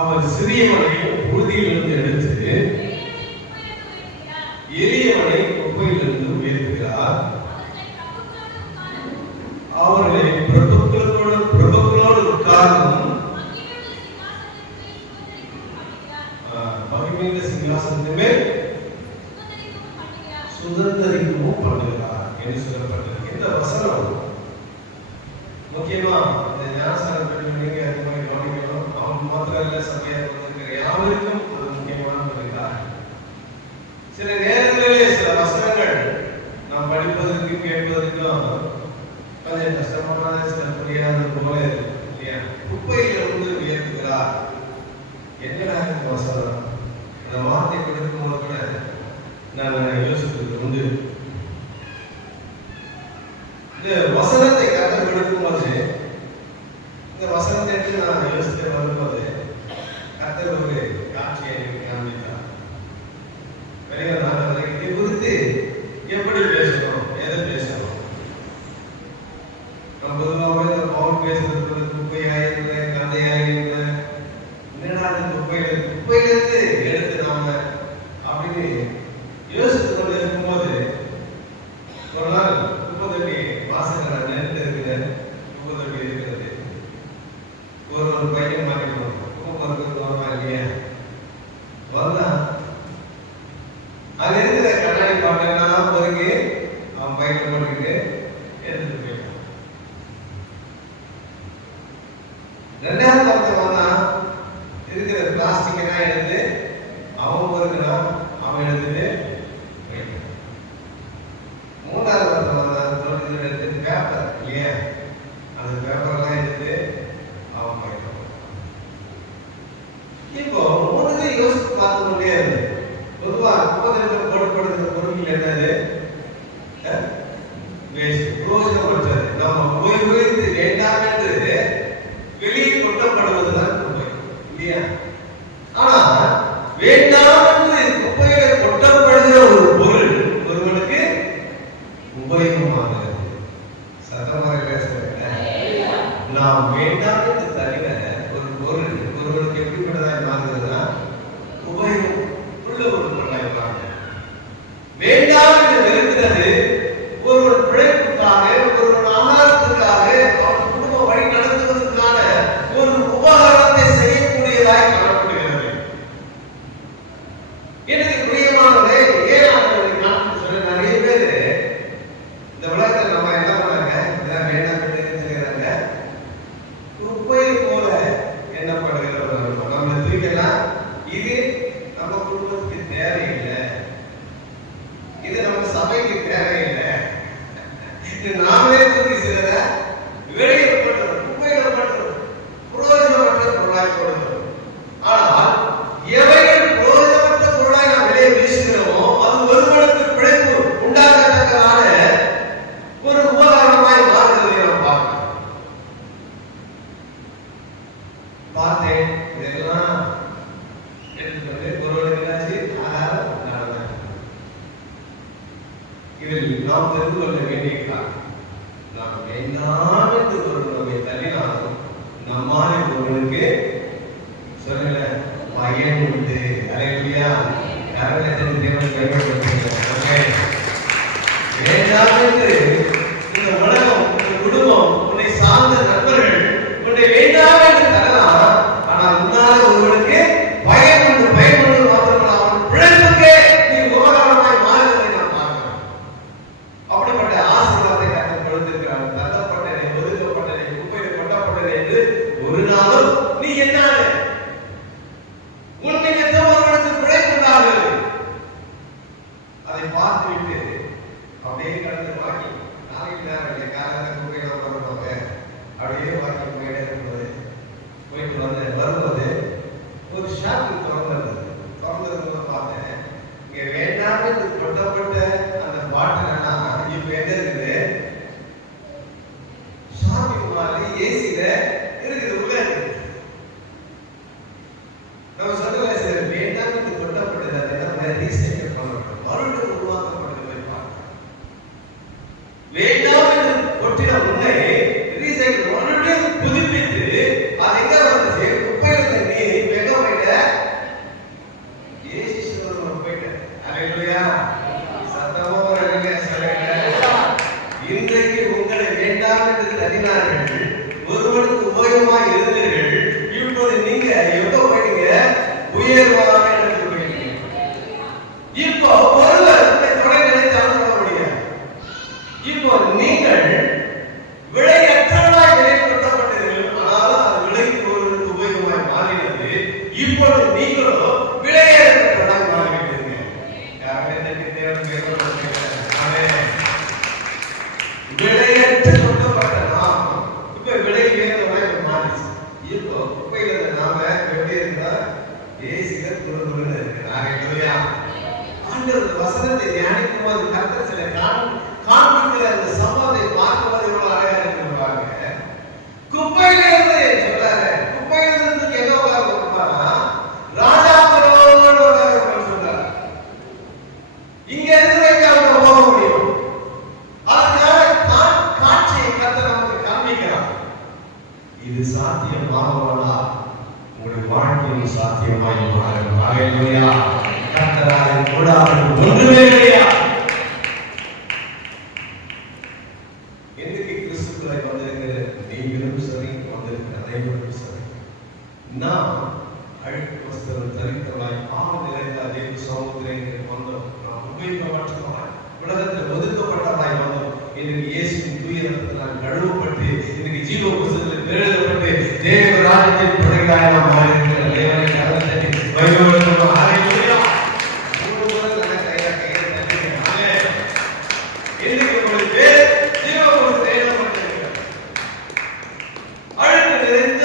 அவர் சிறியவனையும் உறுதியிலிருந்து எடுத்து எளியவனை குப்பையிலிருந்து உயர்த்துகிறார். அவர்களை பிரபுக்களோடு உட்கார்ந்தும் மகிமையுள்ள சிங்காசனத்தின் மேல் சுதந்திரிக்கவும் பண்ணுகிறார் என்று சொல்லப்பட்டிருக்கு. இந்த வசனம் முக்கியமா இந்த ஞானஸ்நானம் பெற்றவங்க அது மாதிரி கவனிக்கணும். அவங்க மாத்திரம் இல்ல, சபையாக வந்திருக்கிற யாருக்கும் அது முக்கியமான ஒரு காரியம். சில நேரங்களிலே சில வசனங்கள் நாம் படிப்பதற்கும் கேட்பதற்கும் கொஞ்சம் கஷ்டமான, சில புரியாத போல இல்லையா? குப்பையிலிருந்து உயர்த்துகிறார். என்னடா இந்த வசனம்? இந்த வார்த்தை கொடுக்கும் போது கூட நான் யோசித்தது உண்டு. இந்த வசனத்தை கற்றுக் கொடுக்கும் போது, இந்த வசனத்தை எடுத்து நான் யோசித்து வரும்போது கர்த்தர் ஒரு காட்சியை காண்பித்தார். இதை குறித்து எப்படி பேசணும், எதை பேசணும்? நம்ம பொதுவாக இந்த பவுன் பேசுறது குப்பையாயிருந்த கந்தையாயிருந்த என்னடா குப்பையிலிருந்து எடுத்து நாம அப்படின்னு யோசித்து கொண்டு இருக்கும்போது ஒரு நாள் குப்பைத்தொட்டி வாசகர நெருட்டு இருக்கிற குப்பைத்தொட்டி இருக்கிறது. ஒரு பையன் மாட்டிக்கணும், குப்பைக்கு வருவா இல்லையா? வந்தா அது இருக்கிற கண்ணாடி பாட்டா பொறுக்கி அவன் பைக்கில் போட்டுக்கிட்டு எடுத்துட்டு போயிட்டான். ரெண்டாவது பக்கத்தை வந்தா இருக்கிற பிளாஸ்டிக் எல்லாம் எடுத்து அவன் பொறுக்கிறான், அவன் எடுத்துட்டு போயிட்டான். மூன்றாவது பக்கத்தை வந்தா தொழில் எடுத்து பேப்பர் இல்லையா, அந்த பேப்பர்லாம் எடுத்து அவன் போயிட்டான். இப்போ மூணுமே யோசித்து பார்க்க முடியாது. பொதுவா குப்பைத்தொட்டியில் போடப்படுகிற பொருட்கள் என்னது? பிரயோஜனமற்றது. நம்ம உபயோகித்து வேண்டாம் என்று வெளியே கொட்டப்படுவதுதான் குப்பை இல்லையா? ஆனா வேண்டாம் என்று குப்பையில கொட்டப்படுகிற ஒரு பொருள் ஒருவனுக்கு உபயோகமாகிறது. சத்தமாக பேசுறேன். நாம் வேண்டாம் என்று தவிர ஒரு பொருள் ஒருவனுக்கு எப்படிப்பட்டதாய் மாறுகிறதுனா உபயோகம் உள்ள ஒரு பொருளாய் மாறுகிறது. வேண்டாம் என்று வெறுக்கிறது ஒருவன் பிழைப்புக்காக, ஒருவன் ஆகாரத்துக்காக, அவன் குடும்ப வழி நடத்துவதற்கான ஒரு உபகாரத்தை செய்யக்கூடியதாய் காணப்படுகிறது. எனக்கு பிரியமானதை ஏன் சொல்ல நிறைய பேர் இந்த உலகத்தில் நம்ம என்ன பண்ணாங்க, இதெல்லாம் வேண்டாம் செய்யறாங்க. குப்பை போல இலவசமாய் கொடுக்கிறோம். ஆனால் எவைகள் பிரயோஜனமற்ற பொருளாய் நாம் வெளியே வீசுகிறோமோ அது ஒருவனுக்கு பிழைப்பு உண்டாகத்தக்கதான ஒரு உபகரணமாய் மாறுவதை நாம் பார்க்கிறோம். பார்த்தேன் இதெல்லாம் எடுத்துக்கொண்டு ஒருவனுக்கு என்னாச்சு ஆகாரம் உண்டானது. இதில் நாம் தெரிந்து கொள்ள வேண்டியிருக்கிறார். நாம் வேண்டாம் என்று ஒரு நம்மை தள்ளினாலும் நம்மாலே ஒருவனுக்கு சொல்லுங்க பயன் உண்டு. அல்லேலூயா. கரங்களை தேவன் பயன்படுத்துகிறார். வேண்டாம் என்று இந்த உலகம், இந்த குடும்பம், உன்னை சார்ந்த நண்பர்கள் உன்னை வேண்டாம் என்று தரலாம். ஆனால் உன்னால ஒருவனுக்கு பயன் உண்டு. பயன் உண்டு மாத்திரமல்ல, அவன் பிழைப்புக்கே நீ உபகரணமாய் மாறுவதை நாம் பார்க்கிறோம். அப்படிப்பட்ட ஆசீர்வாதத்தை கர்த்தர் கொடுத்திருக்கிறார். தள்ளப்பட்டனை, ஒதுக்கப்பட்டனை, குப்பையில் கொட்டப்பட்டனை என்று ஒரு நாளும் நீ என்னால உன் நிமித்தம் ஒருவனுக்கு பிழைப்புண்டாகிறது. அதை பார்த்துவிட்டு அப்படியே கடந்து வாக்கி நாளைக்கு நேரம் இல்லை, காலையில் குப்பையில உட்காந்துருவாங்க. அப்படியே வாக்கி போயிட்டே இருக்கும்போது போயிட்டு வரும்போது ஒரு ஷாப்பு திறந்திருந்தது பார்த்தேன். இங்க வேண்டாம் என்று கொட்டப்பட்ட அந்த பாட்டில் இப்ப எங்க இருக்குது? ஷாப்பிங் மால் ஏசில இருக்குது, உள்ள இருக்குது. நம்ம சொல்ல சார் வேண்டாம் என்று கொட்டப்பட்டது அதை ரீசைக்கிள் பண்ணணும், மறுபடியும் உருவாக்கப்பட்டது. வேண்டாம் என்று கொட்டின உன்னை ரீசைக்கிள் மறுபடியும் புதுப்பித்து அது எங்க வந்துச்சு? குப்பையில தண்ணி எங்க போயிட்ட? ஏசி ஸ்டோர் போயிட்ட. அல்லேலூயா. சத்தமா வரீங்க சொல்லுங்க. இன்றைக்கு உங்களை வேண்டாம் என்று தள்ளினார்கள், ஒருவனுக்கு உபயோகமாய் இருந்தீர்கள். இப்போது நீங்க எங்க போயிட்டீங்க? உயர்வான இடத்துக்கு போயிட்டீங்க. இப்போ ஒருவர் தொடை நினைத்தாலும் சொல்ல முடியாது. இப்போ நீங்கள் விலையற்றவர்களாய் விலை கொட்டப்பட்டீர்கள். ஆனாலும் அது விலைக்கு ஒருவருக்கு உபயோகமாய் மாறினது. இப்போது நீங்களும் விலையேறப்பட்டவர்களாய் மாறிவிட்டீங்க. காரணத்துக்கு தேவன் விலையற்ற கொட்டப்பட்ட நாம் இப்ப விலை உயர்ந்தவராய் மாறிச்சு. இப்போ குப்பையில நாம எப்படி இருந்தா ஏசில துருதுருன்னு இருக்கு. அல்லேலூயா. ஆண்டவர் வசனத்தை தியானிக்கும் போது கர்த்தர் சில காண்பிக்கிற அந்த சம்பவத்தை பார்க்கும்போது எவ்வளவு அழகா இருக்கு பாருங்க. குப்பையில இருந்து சொல்றாரு, குப்பையில இருந்து எங்க உட்கார்ந்துருப்பாரா? ராஜாக்களோடு உட்கார்ந்து சொல்றாரு. இங்க இருந்து எங்க அவங்க போக முடியும்? அதுக்காக காட்சியை கர்த்தர் நமக்கு காண்பிக்கிறார். இது சாத்தியமாகவா? உங்களுடைய வாழ்க்கையில் சாத்தியமாய் மாறும். அல்லேலூயா. கர்த்தரால் கூடாது ஒன்றுமே கிடையாது. இன்னைக்கு கிறிஸ்துக்குள்ளே வந்திருக்கிற நீங்களும் சரி, வந்திருக்கிற அனைவரும் சரி, நாம் அழுக்கு வஸ்திரம் தரித்தவராய் பாவம் நிறைந்த அதே சமூகத்திலே வந்தோம். நாம் உபயோகமற்றவராய் உலகத்தில் ஒதுக்கப்பட்டவராய் வந்தோம். இன்னைக்கு இயேசுவின் தூய ரத்தத்தினால் கழுவப்பட்டு இன்னைக்கு ஜீவ புஸ்தகத்தில் எழுதப்பட்டு தேவ ராஜ்யத்தில் படைகளாய் நாம் மாறியிருக்கிற தேவனை கரத்தை வைபவம். அல்லேலூயா. இன்னைக்கு உங்களுக்கு பேர் ஜீவ புஸ்தகம் அழுக்கு நிறைந்த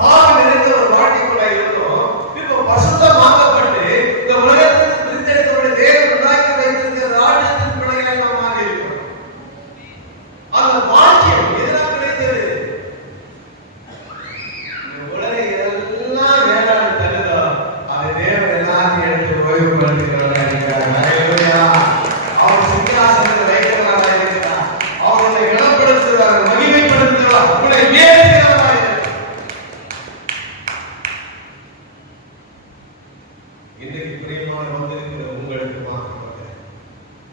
பாவம் நிறைந்த ஒரு வாழ்க்கைக்குள்ள இருந்தோம். இப்போ பசுத்தமாக்கப்பட்டு இந்த உலகத்தில் பிரித்தெடுத்தவருடைய தேவன் உண்டாக்கி வைத்திருக்கிற ராஜ்யத்தின் பிள்ளைகளாய் நாம் மாறி இருக்கிறோம். அந்த பாக்கியம் எதனால் கிடைத்தது? உலகம் எல்லாம் வேளாண் தருதோ அது தேவன் எல்லாத்தையும் எடுத்து ஓய்வுபடுத்துகிறவராக இருக்கிறார். அல்லேலூயா. அவர் சிங்காசனத்தில் வைக்கிறவராக இருக்கிறார். அவரை கனப்படுத்துகிறார், மகிமைப்படுத்துகிறார், உங்களை உயர்த்துகிறவராக இருக்கிறார். இன்றைக்கு பிரியமான வந்திருக்கிற உங்களுக்கு மாற்றப்பட்ட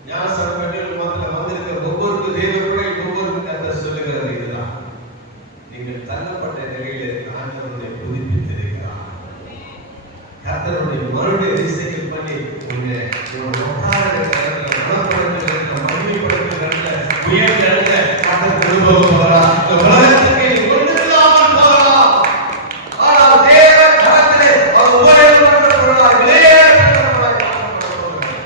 ஞானஸ்நானம் பெற்றவர்கள் மாத்திரம் வந்திருக்கிற ஒவ்வொரு தேவ பிள்ளை ஒவ்வொரு கர்த்தர் சொல்லுகிறது இதுதான். நீங்கள் தள்ளப்பட்ட நிலையில ஆண்டவருடைய புதுப்பித்திருக்கிறார். கர்த்தருடைய மறுபடியும் ரீசைக்கிள் பண்ணி உங்களை குணப்படுத்துகிற மகிமைப்படுத்துகிற உயர்ந்த கர்த்தர் திரும்ப போகிறார். இந்த உலகத்துக்கு நீ ஒன்றில்லாமல் போகலாம். ஆனால் தேவ கரத்திலே அவர் உபயோகப்பட்ட பொருளாய் விலையேறப்பட்டவர்களாய் மாற்றப்பட போகிறார்.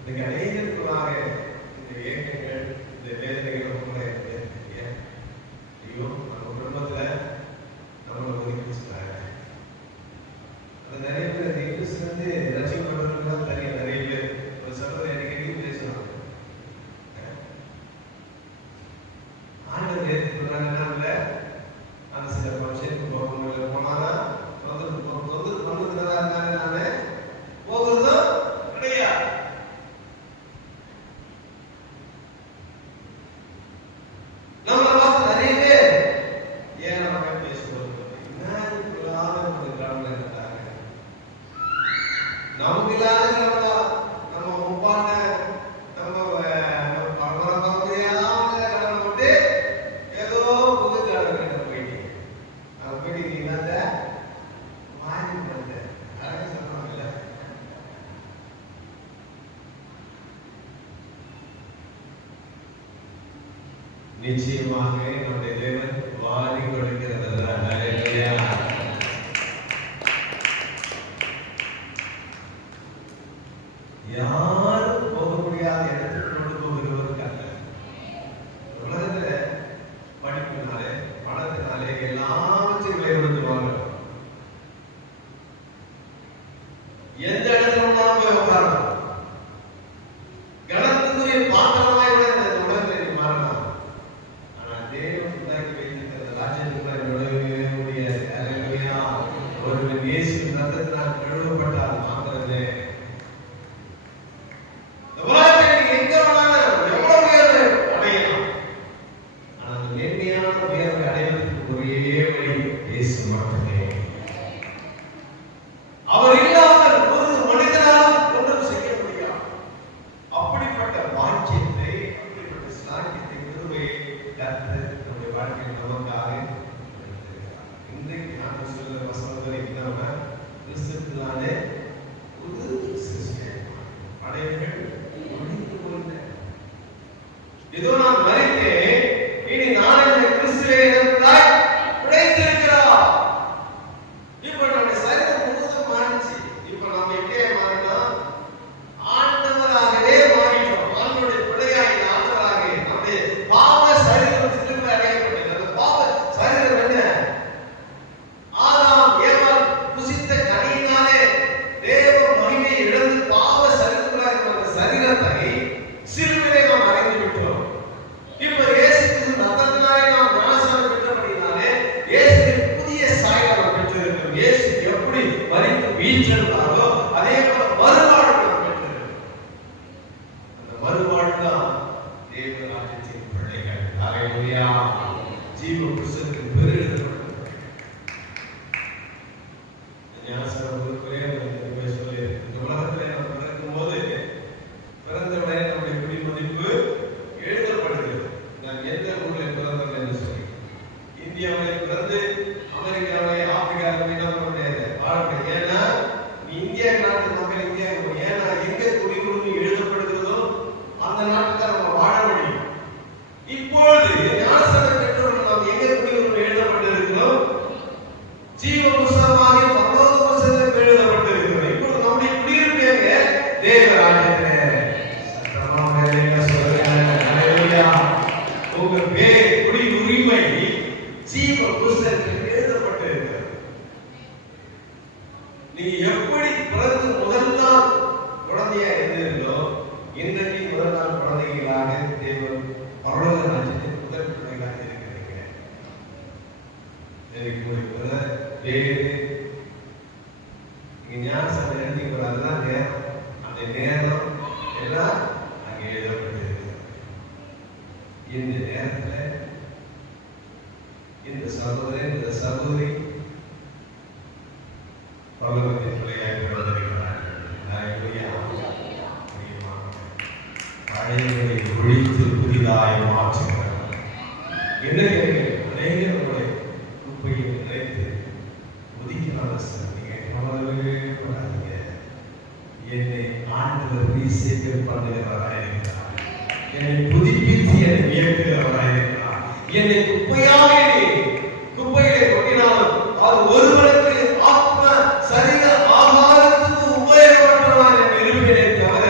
இன்னைக்கு அநேகருக்குள்ளாக இந்த ஏக்கங்கள், இந்த வேதனைகள் கூட இருக்கு. நிச்சயமாக நம்முடைய தேவன் வாரி கொடுக்கிறது. ஹல்லேலூயா. யாரும் போக முடியாத இடத்துக்கு கொண்டு போகிறவருக்கு அல்ல. உலகத்துல படிப்பினாலே பணத்தினாலே எல்லாவற்றையும் விளைவிடுவாங்க. எந்த இடத்துல போய் உட்காரலாம், கணத்துக்குரிய பாத்திரமாய் கூட இந்த உலகத்தை நீ மாறலாம். ஆனா தேவன் உண்டாக்கி வைத்திருக்கிற ராஜ்யத்துக்குள்ள நுழையவே முடியாது. ஹல்லேலூயா. ஒருவன் இயேசுவின் ரத்தத்தினால் கழுவப்பட்டால் மாத்திரமே இதோ நான் மரித்தேன், இனி நான் இந்த கிறிஸ்துவே எனக்குள்ளாய் உடைத்திருக்கிறார். இப்ப நம்முடைய சரீரம் முழுவதும் மாறிச்சு. இப்ப நாம எப்படியே மாறினோம்? ஆண்டவராகவே மாறிட்டோம். ஆண்டவருடைய பிள்ளையாகி ஆண்டவராக நம்முடைய பாவ சரீரம் சிலுவை அடையப்பட்டது. அந்த பாவ சரீரம் என்ன? ஆதாம் ஏவாள் புசித்த கனியினாலே தேவ மகிமையை இழந்து பாவ சரீரத்துக்குள்ளாக இருக்கிற சரீரத்தை சிலுவையிலே நாம் அடைந்து விட்டோம். இப்ப இயேசு கிறிஸ்து ரத்தத்தினாலே நாம் ஞானஸ்நானம் பெற்றபடியினாலே இயேசுவின் புதிய சாயலை நாம் பெற்றிருக்கிறோம். இயேசு எப்படி மரித்து வீற்றிருந்தாரோ அதே போல மறுவாழ்வு நாம் பெற்றிருக்கிறோம். அந்த மறுவாழ்வு தான் தேவ ராஜ்யத்தின் பிள்ளைகள். ஹல்லேலூயா. ஜீவ புஸ்தகத்தில் பெருகெடுக்கப்பட்டது. ஞானஸ்நானம் குறித்து சொல்லி இந்த உலகத்திலே நாம் பிறக்கும் போது பிறந்தவுடனே நம்முடைய குடிமதிப்பு எழுதப்படுகிறது. நான் எந்த ஊரில் பிறந்தேன் என்று சொல்லி இந்தியாவில் பிறந்து அமெரிக்காவிலே ஆப்பிரிக்காவிலே நம்மளுடைய வாழ்க்கை. ஏன்னா நீ இந்தியா நாட்டு மக்கள் இந்தியா, ஏன்னா எங்க குடிமதிப்பு எழுதப்படுகிறதோ அந்த நாட்டுக்கு நம்ம வாழ முடியும். இப்பொழுது ஞானஸ்நானம் பெற்றவர்கள் நாம் எங்க குடிமதிப்பு எழுதப்பட்டிருக்கிறோம்? ஜீவ புஸ்தகமாக பரலோக புஸ்தகத்தில் எழுதப்பட்டிருக்கிறோம். இப்பொழுது நம்முடைய குடியிருப்பு எங்க? தேவ ராஜ்யத்திலே. உங்க பேர் குடி உரிமை ஜீவ புஸ்தகத்தில் எழுதப்பட்டிருக்கிறது. நீ எப்படி பிறந்து முதல் நாள் குழந்தையா இருந்தீர்களோ இன்றைக்கு முதல் நாள் குழந்தைகளாக தேவன் பரலோக ராஜ்யத்தின் முதல் பிள்ளைகளாக இருக்கிறீங்க. பேரு நீங்க ஞானஸ்நானம் எழுதிங்க. அதுதான் நேரம். அந்த நேரம் எல்லாம் அங்கே எழுதப்பட்டிருக்கிறது. இந்த நேரத்தில் இந்த சகோதரன் இந்த சகோதரி பரலோகத்தின் பிள்ளையாய் பிறந்திருக்கிறார்கள். ஹல்லேலூயா. பழையவரை ஒழித்து புதிதாய் மாற்றுகிறார்கள். என்ன அநேக நம்முடைய குப்பையை நினைத்து ஒதுக்கினால சார் நீங்க கவலையே படாதீங்க. என்னை ஆண்டவர் ரீசைக்கிள் பண்ணுகிறவராக இருக்கிறார். என்னை புதுப்பித்து என்னை உயர்த்துகிறவராக இருக்கிறார். என்னை குப்பையிலே கொட்டினாலும் அது ஒருவனுக்கு ஆத்ம சரீர ஆகாரத்துக்கு உபயோகப்பட்டவனாக என்னை இருப்பேனே தவிர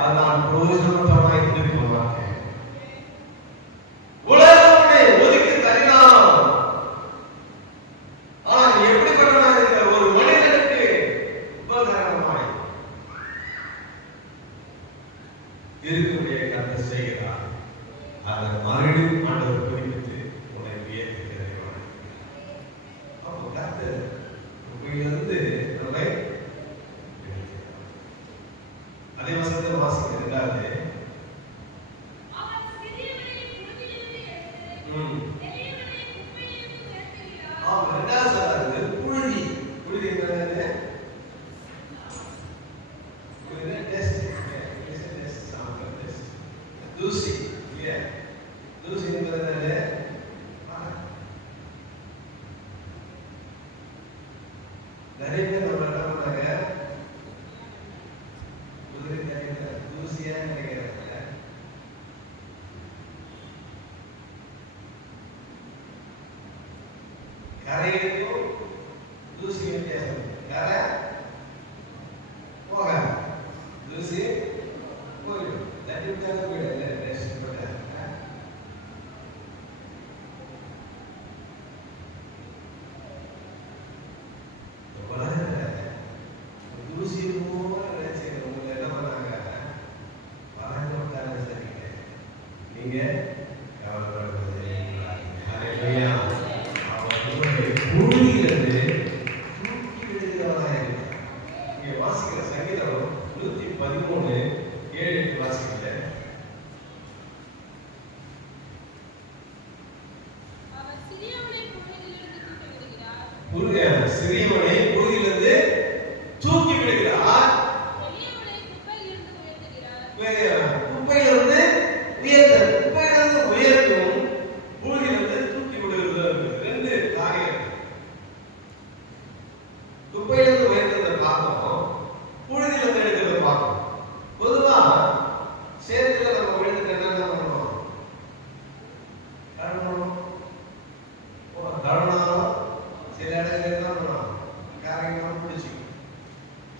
அது நான் பிரயோஜனப்பட்டவனாய் இருக்க மாட்டேன். உலகத்தை ஒதுக்கி தள்ளினாலும் ஆனால் எப்படிப்பட்டவனாக இருக்கிற ஒரு மனிதனுக்கு உபகாரமாய் இருக்கக்கூடிய கர்த்தர் செய்கிறார். அதை மறுபடியும் ஆண்டவர் குறிப்பிட்டு உன்னை உயர்த்துகிறார். அப்போ கர்த்தர் உண்மையிலிருந்து நம்மை அதே வசனத்தை வாசிக்க இரண்டாவது புழுதி புழுதி தூசி தூசி என்பது நிறைய பேர் நம்ம என்ன பண்ணாங்க, தூசியா நினைக்கிறாங்க. கரைக்கும் தூசி வித்தியாசம். கரை போகாது, தூசி போயிடும். தட்டி விட்டாங்க போயிடும். டெஸ்ட் போட்டாங்க. தூசி போக நினைச்சுக்கிறவங்க என்ன பண்ணாங்க? வராங்க விட்டாங்க. சரிங்க, நீங்க கவலைப்படுவது புழுதியிலிருந்து தூக்கி விடுகிறவராக இருக்கிறார். இங்க வாசிக்கிற சங்கீதம் 113:7 வாசிக்கல. சிறியவனை புழுதியிலிருந்து தூக்கி விடுகிறார், குப்பையிலிருந்து குப்பையிலிருந்து உயர்த்தும், புழுதியிலிருந்து தூக்கி விடுகிறது. ரெண்டு காரியம். குப்பையிலிருந்து உயர்த்ததை பார்க்கணும், புழுதியிலிருந்து எடுக்கிறத பார்க்கணும். பொதுவா சேத்துல நம்ம விழுந்துட்டு என்ன பண்ணணும்? கழுவணும். கழுவணும். சில இடத்துல என்ன பண்ணணும்? காரியமாக பிடிச்சிக்கும்.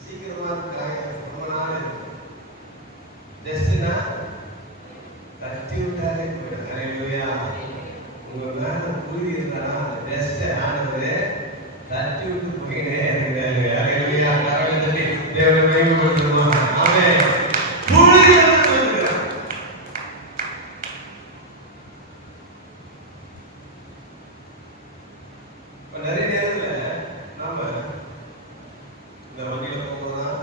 சீக்கிரமா காரியம் ரொம்ப நாள் டெஸ்ட்னா தட்டி விட்டாலே போயிடும். உங்க மேல புழுதி இருந்தா டெஸ்ட் ஆனது தட்டி விட்டு போயினே நிறைய நேரத்துல நாம இந்த வண்டியில போகும்போதுதான்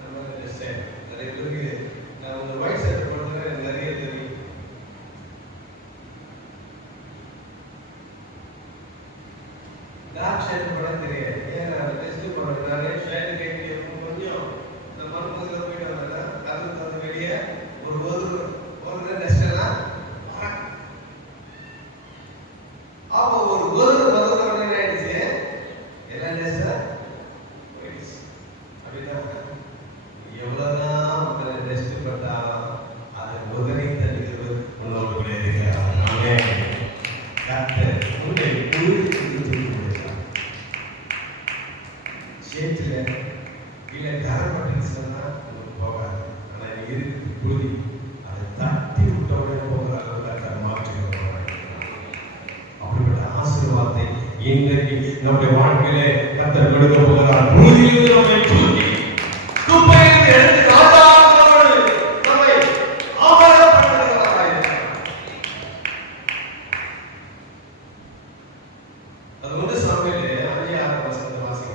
நம்ம டெஸ்ட் நிறைய பேருக்கு நான் ஒரு ஒயிட் ஷர்ட் போடுறது நிறைய தெரியும். டார்க் ஷர்ட் போட தெரியாது. ஏன்னா டெஸ்ட் போடுறதுனால ஷர்ட் கேட்க கொஞ்சம் இந்த மருமகளை போயிட்டு வந்தா அது வெளியே ஒரு டெஸ்ட் எல்லாம் அப்போ ஒரு ஆயிடுச்சு. எல்லா டெஸ்ட் போயிடுச்சு. அப்படிதான் எவ்வளவுதான் டெஸ்ட் பண்ணாலும் அது முதலை தடுக்கிறது உன்னோட சேத்துல இல்ல கரப்பட்டு சொன்னா போகாது. ஆனா இருக்கு புழுதி, அதை தட்டி விட்ட உடனே போகிற அளவுக்கு மாற்றி அப்படிப்பட்ட ஆசீர்வாதத்தை இன்றைக்கு நம்முடைய வாழ்க்கையிலே கர்த்தர் கொடுக்க போகிறார். புழுதியிலிருந்து நம்மை தூக்கி குப்பையிலிருந்து எடுத்து ராஜாவோடு நம்மை ஆபரணப்படுத்துகிறார். அது ஒன்று சாமுவேல் 5:6 வாசிங்க.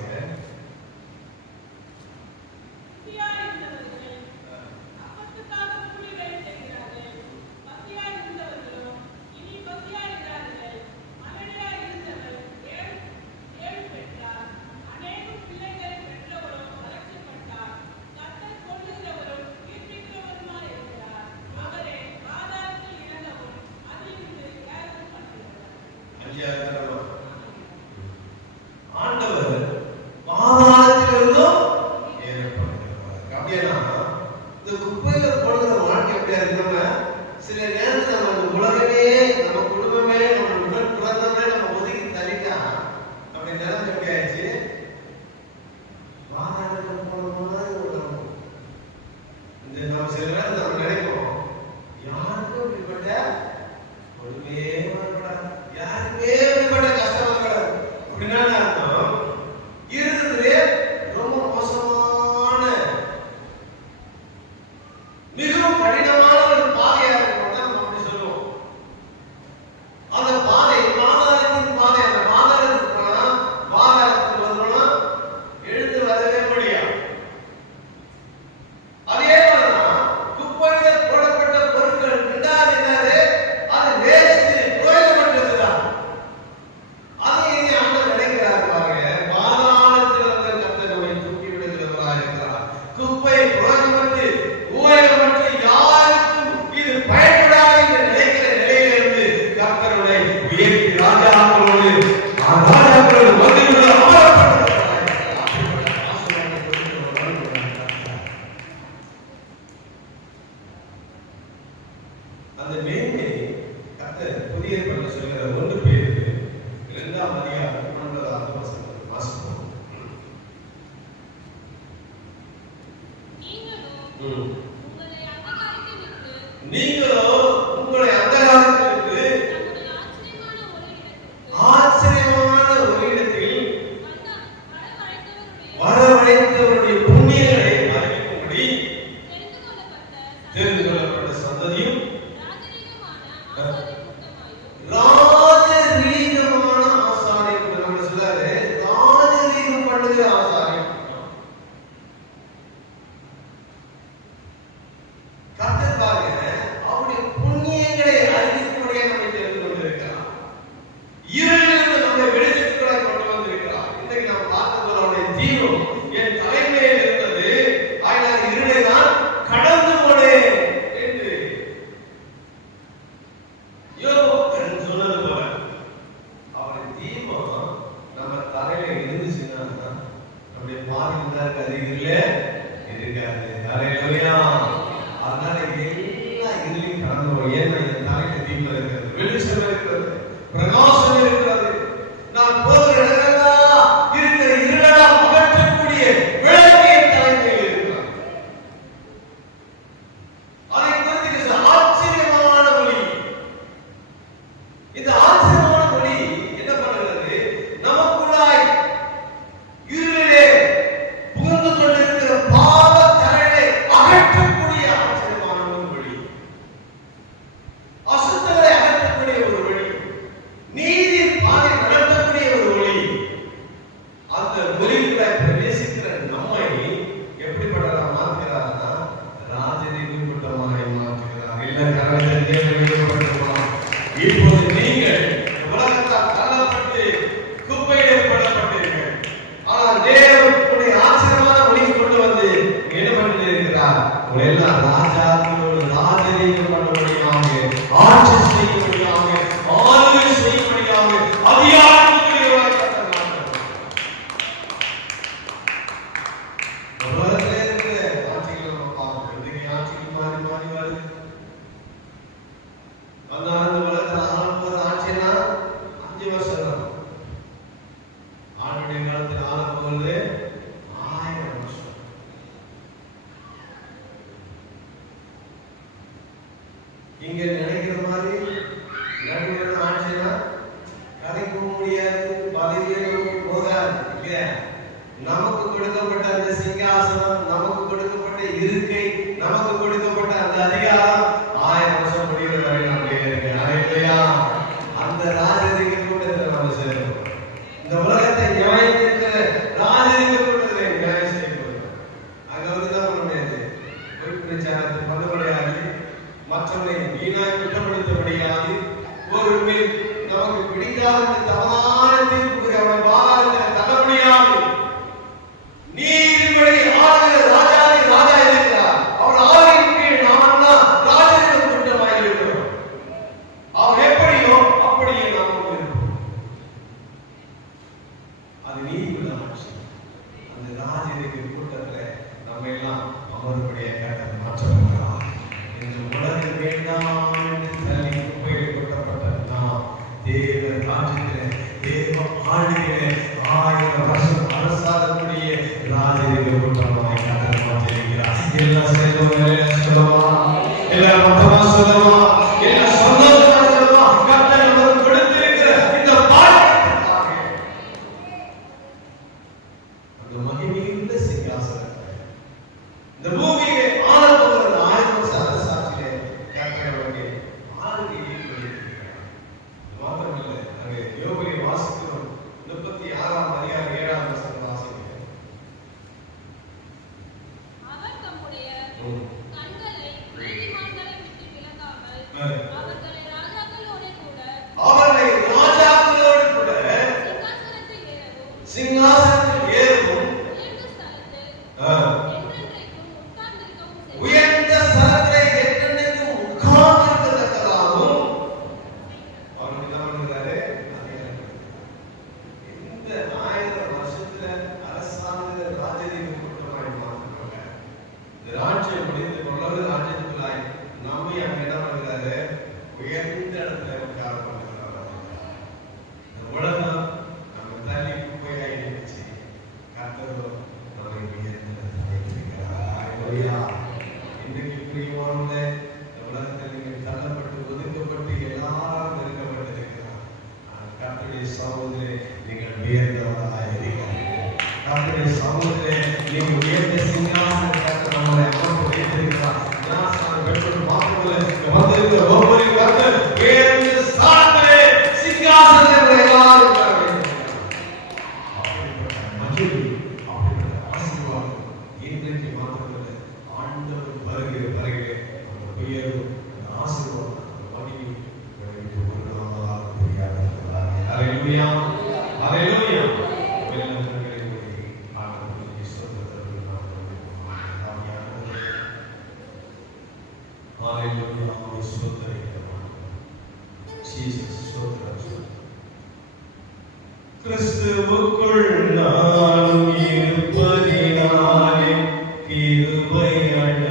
ஆண்டவர் பாதாளத்திலிருந்தும் ஏற்படுகிறார். அப்படின்னா இந்த குப்பையில போடுகிற வாழ்க்கை எப்படியா இருக்கோம்னா, சில நேரத்தில் நம்ம உலகமே, நம்ம குடும்பமே, நம்ம உடல் பிறந்தவரே நம்ம ஒதுக்கி தள்ளிட்டா அப்படி நிலைமை எப்படி ஆயிடுச்சு? பாதாளத்தில் போனோம்னா இந்த நம்ம சில நேரத்தில் நம்ம நினைப்போம், யாருக்கும் இப்படிப்பட்ட ஒழுங்கே வரக்கூடாது, யாருமே இப்படிப்பட்ட கஷ்டம் வரக்கூடாது. அப்படின்னா அர்த்தம் இருக்கிறதுலே ரொம்ப மோசமான மிகவும் கடினமான ஒரு பாதையா இருக்கும் தான் நம்ம அப்படி சொல்லுவோம். அந்த பாதை பாதாளத்தின் பாதை. அந்த பாதாளத்துக்கு போனா, பாதாளத்துக்கு வரணும்னா எழுந்து வரவே முடியாது. அதே மாதிரிதான் குப்பையில போடப்பட்ட பொருட்கள் ரெண்டாவது என்னது? அது வேஸ்ட், பிரயோஜனமற்றதுதான். அதை இனி ஆண்டவர் நினைக்கிறார் பாருங்க. பாதாளத்திலிருந்து கர்த்தர் நம்மை தூக்கி விடுகிறவராக இருக்கிறார். குப்பை பிரயோஜனமற்று உபயோகமற்று யாருக்கும் இது பயன்படாத என்று நினைக்கிற நிலையிலிருந்து கர்த்தருடைய உயர்த்தி ராஜாக்களோடு வந்து அந்த மேன்மை கர்த்தர் புதிய ஏற்பாட்டில் சொல்கிற 1 பேருக்கு 2 அதிகாரம் ராஜரீகமான ஆசாரிய கூட்டம். நம்ம சொல்லாரு ராஜரீகம் பண்ணுகிற ஆசாரிய கூட்டம். கர்த்தர் பாருங்க, அவருடைய புண்ணியங்களை அறிவிக்கக்கூடிய நம்மை தெரிந்து கொண்டிருக்கிறார். இருளிலிருந்து நம்மை வெளிச்சத்துக்குள்ளாய் கொண்டு வந்திருக்கிறார். இன்றைக்கு நாம் பார்த்தது அவருடைய தீபம் என் தலைமையில் இருந்தது, ஆயினால் இருளை நான் கடந்து போனேன் என்று யோபு சொன்னது போல அவருடைய தீபம் நம்ம தலையில இருந்துச்சுன்னா நம்முடைய பாதையில் தான் இருக்காது, இருளே இருக்காது. ஹல்லேலூயா. அதனால எல்லா இருளையும் கடந்து போய், ஏன்னா என் தலையில தீபம் இருக்கிறது, வெளிச்சம் இருக்கிறது, பிரகாசம் இருக்கிறது. நான் போகிற இடமெல்லாம் இருக்கிற இருளெல்லாம் அகற்றக்கூடிய விளக்கு என் தலைமையில் இருக்கிறது. அதை குறித்து ஆச்சரியமான ஒளி. இந்த ஆச்சரியமான ஒளி என்ன பண்ணுகிறது? நமக்குள்ளாய் இருளிலே புகுந்து கொண்டிருக்கிற பாவ தரையை அகற்றக்கூடிய ஆச்சரியமான ஒரு ஒளி, அசுத்தங்களை அகற்றக்கூடிய ஒரு ஒளி, நீதி பாதை நடத்தக்கூடிய ஒரு ஒளி. அந்த ஒளிக்குள்ளே பிரவேசிக்கிற நம்மை எப்படிப்பட்ட மாற்றுகிறார்னா ராஜரீக கூட்டமாய் மாற்றுகிறார். இல்ல கரங்களை தேவப்படுத்துமா? இப்போது நீங்கள் உலகத்தால் தள்ளப்பட்டு குப்பையிலே போடப்பட்டீர்கள். ஆனால் தேவனுடைய ஆச்சரியமான ஒளியை கொண்டு வந்து என்ன பண்ணிட்டு இருக்கிறார்? உங்களை எல்லாம் ராஜாக்களோடு ராஜரீகம் பண்ணும்படியாக, ஆட்சி செய்யும்படியாக, ஆளுகை செய்யும்படியாக, அதிகாரத்துக்குரியவராய் கர்த்தர் மாற்றுகிறார். உலகத்திலே இருக்கிற ஆட்சிகளை நம்ம பார்க்கிறோம். இன்றைக்கு ஆட்சிகள் மாறி மாறி வருது. அந்த உலகத்தில் ஆளப்போற ஆட்சினா 5 வருஷம் தான். ஆண்டுடைய காலத்தில் ஆளப்போவது 1000 வருஷம். இங்க நினைக்கிற மாதிரி நடுவர் ஆட்சினா கலைக்கவும் முடியாது, பதவியும் போகாது. இல்லையா? நமக்கு கொடுக்கப்பட்ட அந்த சிங்காசனம், நமக்கு கொடுக்கப்பட்ட இருக்கை, நமக்கு கொடுக்கப்பட்ட அந்த அதிகாரம் 1000 வருஷம் முடிகிற வரை நம்மளே இருக்கு. ஹல்லேலூயா. அந்த ராஜரீக கூட்டத்தில் நம்ம சேரும். இந்த உலகத்தை நியாயம் இருக்கிற ராஜரீக கூட்டத்தில் நியாயம் செய்யப்படுகிறோம். அங்க வந்துதான் முடியாது. பொய்ப்பிரச்சாரத்தை பண்ணும்படியாது, மற்றவரை வீணாய் குற்றப்படுத்தபடியாது, ஒரு மேல் நமக்கு பிடிக்காத தவறான தீர்ப்புக்கு அவனை பாதாளத்தில் தள்ள முடியாது. நீதிபடி ஆளுகிற ராஜாதி ராஜா இருக்கிறார். அவர் ஆளுகையின் கீழ் நாம் தான் ராஜரீக கூட்டமாய் இருக்கிறோம். அவர் எப்படியோ அப்படியே நாம் இருப்போம். அது நீதியுள்ள ஆட்சி. அந்த ராஜரீக கூட்டத்தில் நம்ம எல்லாம் அமர்வுடைய கட்டத்தை மாற்றப்படுகிறார். இந்த உலகம் வேண்டாம் என்று தள்ளி குப்பையில் கொட்டப்பட்ட நாம் தேவ ராஜ்யத்திலே, தேவ ஆளுகையிலே 1000 வருஷம் அரசாளக்கூடிய ராஜரீக கூட்டமாய் கர்த்தர் மாற்றியிருக்கிறார். எல்லாம் சொல்லவா? எல்லாம் மொத்தமா சொல்லவா? எல்லாம் சொன்னதுமா சொல்லவா? கர்த்தர் நமக்கு கொடுத்திருக்கிற இந்த பாக்கியத்திற்காக அந்த மகிமையுள்ள சிங்காசனத்தை இந்த பூமியிலே ஆளப்போகிற 1000 வருஷ அரசாட்சியிலே கர்த்தர் நமக்கு ஆளுகையை கொடுத்திருக்கிறார். மாத்திரமல்ல, அங்கே யோபுவை வாசிக்கிறோம். 36ஆம் அதிகாரம் 7ஆம் வசனம் வாசிக்கிறோம். அவர் தம்முடைய கண்களை நீதிமான்களை விட்டு விலகாமல் அவர்களை ராஜாக்களோடு கூட சிங்காசனத்தில் ஏறவும் உயர்ந்த ஸ்தலத்திலே என்றென்றைக்கும் உட்கார்ந்திருக்கத்தக்கதாகவும் அவர் என்ன பண்ணுகிறாரு? இந்த 1000 வருஷத்துல அரசாங்க ராஜரீக கூட்டமாய் மாற்றப்பட்ட இந்த ராஜ்யம் முடிந்து கொள்ளது ராஜ்யத்துக்குள்ளாய் நம்மை அங்க என்ன பண்ணுகிறாரு? உயர்ந்த இடத்துல உட்கார பண்ணுகிறார். இந்த உலகம் நம்ம தள்ளி குப்பையாய் இருந்துச்சு. கர்த்தரோ நம்மை உயர்ந்த இடத்துல வைத்திருக்கிறார். ஹல்லேலூயா. இன்றைக்கு பிரியமானவர்களே, இந்த உலகத்தில் நீங்கள் தள்ளப்பட்டு ஒதுக்கப்பட்டு எல்லாரும் வெறுக்கப்பட்டிருக்கிறார். கர்த்தருடைய சமூகத்திலே நீங்கள் உயர்ந்தவர்களாக இருக்கிறீர்கள். கர்த்தருடைய சமூகத்திலே நீங்கள் உயர்ந்த சிங்காசனத்தை கர்த்தர் நம்மளை அமர்ந்து வைத்திருக்கிறார். ஞானஸ்நானம் பெற்று மாத்திரமல்ல, வந்திருக்கிற ஒவ்வொரு கர்த்தர் ஹalleluya ஹalleluya வெல்லம் கரங்களை மூடி ஆண்டவருக்கு ஸ்தோத்திரம் ஹalleluya ஸ்தோத்திரம் ஜீசஸ் ஸ்தோத்திரம் கிறிஸ்துவுக்குள் நானும் இருப்பதினாலே கிருபையால்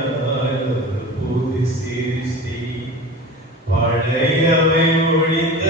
புது சிருஷ்டி பழையவை ஒழிந்த